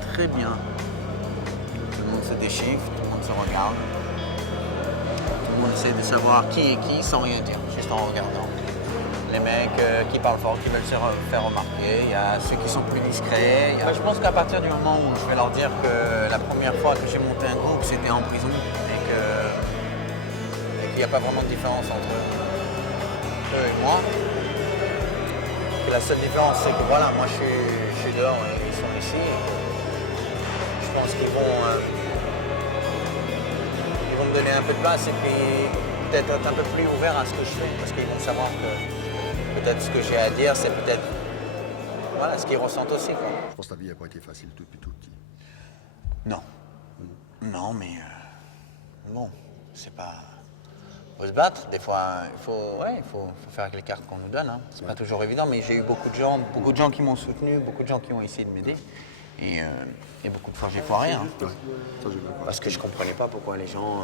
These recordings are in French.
très bien. Tout le monde se déchiffre, tout le monde se regarde. Tout le monde essaie de savoir qui est qui sans rien dire, juste en regardant. Les mecs qui parlent fort, qui veulent se faire remarquer, il y a ceux qui sont plus discrets. Je pense qu'à partir du moment où je vais leur dire que la première fois que j'ai monté un groupe, c'était en prison et qu'il n'y a pas vraiment de différence entre eux et moi, que la seule différence c'est que voilà, moi je suis dehors et ils sont ici. Je pense qu'ils vont me donner un peu de place et puis peut-être être un peu plus ouvert à ce que je fais parce qu'ils vont savoir que peut-être ce que j'ai à dire, c'est peut-être voilà, ce qu'ils ressentent aussi. Quoi. Je pense que ta vie n'a pas été facile depuis tout petit. Non. Non, mais bon, c'est pas... Il faut se battre, des fois, il faut faire avec les cartes qu'on nous donne. Hein. C'est pas toujours évident, mais j'ai eu beaucoup de gens qui m'ont soutenu, beaucoup de gens qui ont essayé de m'aider. Et beaucoup de fois, j'ai foiré. Hein. Parce que je comprenais pas pourquoi les gens...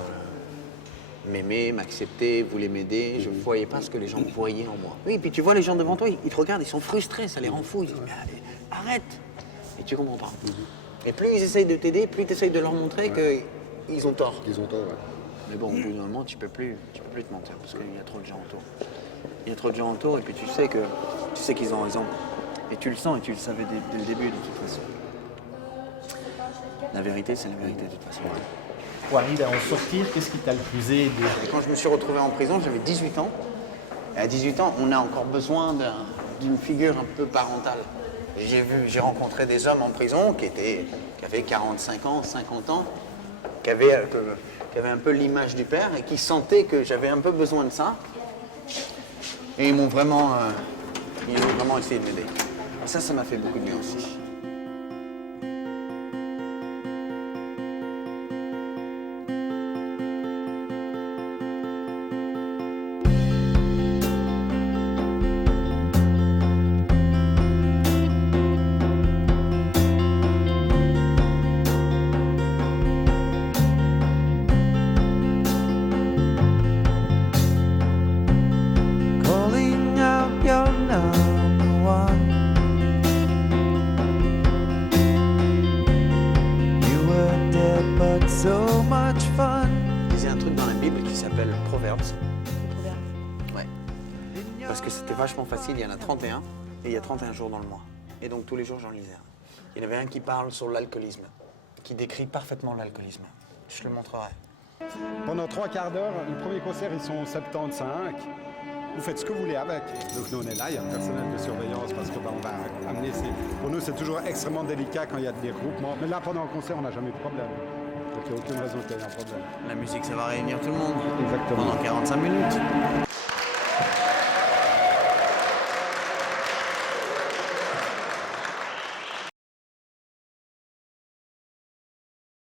m'aimer, m'accepter, voulait m'aider. Je ne voyais pas ce que les gens voyaient en moi. Oui, puis tu vois les gens devant toi, ils te regardent, ils sont frustrés, ça les rend fous. Ils disent, mais allez, arrête. Et tu comprends pas. Et plus ils essayent de t'aider, plus tu essayes de leur montrer qu'ils ont tort. Ils ont tort, ouais. Mais bon, au bout d'un moment, tu peux plus te mentir parce qu'il y a trop de gens autour. Il y a trop de gens autour et puis tu sais qu'ils ont raison. Et tu le sens et tu le savais dès le début de toute façon. La vérité, c'est la vérité de toute façon. Pour arriver à en sortir, qu'est-ce qui t'a le plus aidé? Quand je me suis retrouvé en prison, j'avais 18 ans. Et à 18 ans, on a encore besoin d'une figure un peu parentale. J'ai rencontré des hommes en prison qui avaient 45 ans, 50 ans, qui avaient un peu l'image du père et qui sentaient que j'avais un peu besoin de ça. Et ils ont vraiment essayé de m'aider. Ça m'a fait beaucoup de bien aussi. Il y a un truc dans la Bible qui s'appelle Proverbes. Ouais. Parce que c'était vachement facile, il y en a 31 et il y a 31 jours dans le mois. Et donc tous les jours j'en lisais un. Il y en avait un qui parle sur l'alcoolisme, qui décrit parfaitement l'alcoolisme. Je le montrerai. Pendant 3/4 d'heure, le premier concert, ils sont 75. Vous faites ce que vous voulez avec. Donc nous on est là, il y a le personnel de surveillance parce que on va amener. Pour nous c'est toujours extrêmement délicat quand il y a des regroupements. Mais là pendant le concert on n'a jamais eu de problème. Donc il n'y a aucune raison qu'il y ait un problème. La musique ça va réunir tout le monde. Exactement. Pendant 45 minutes.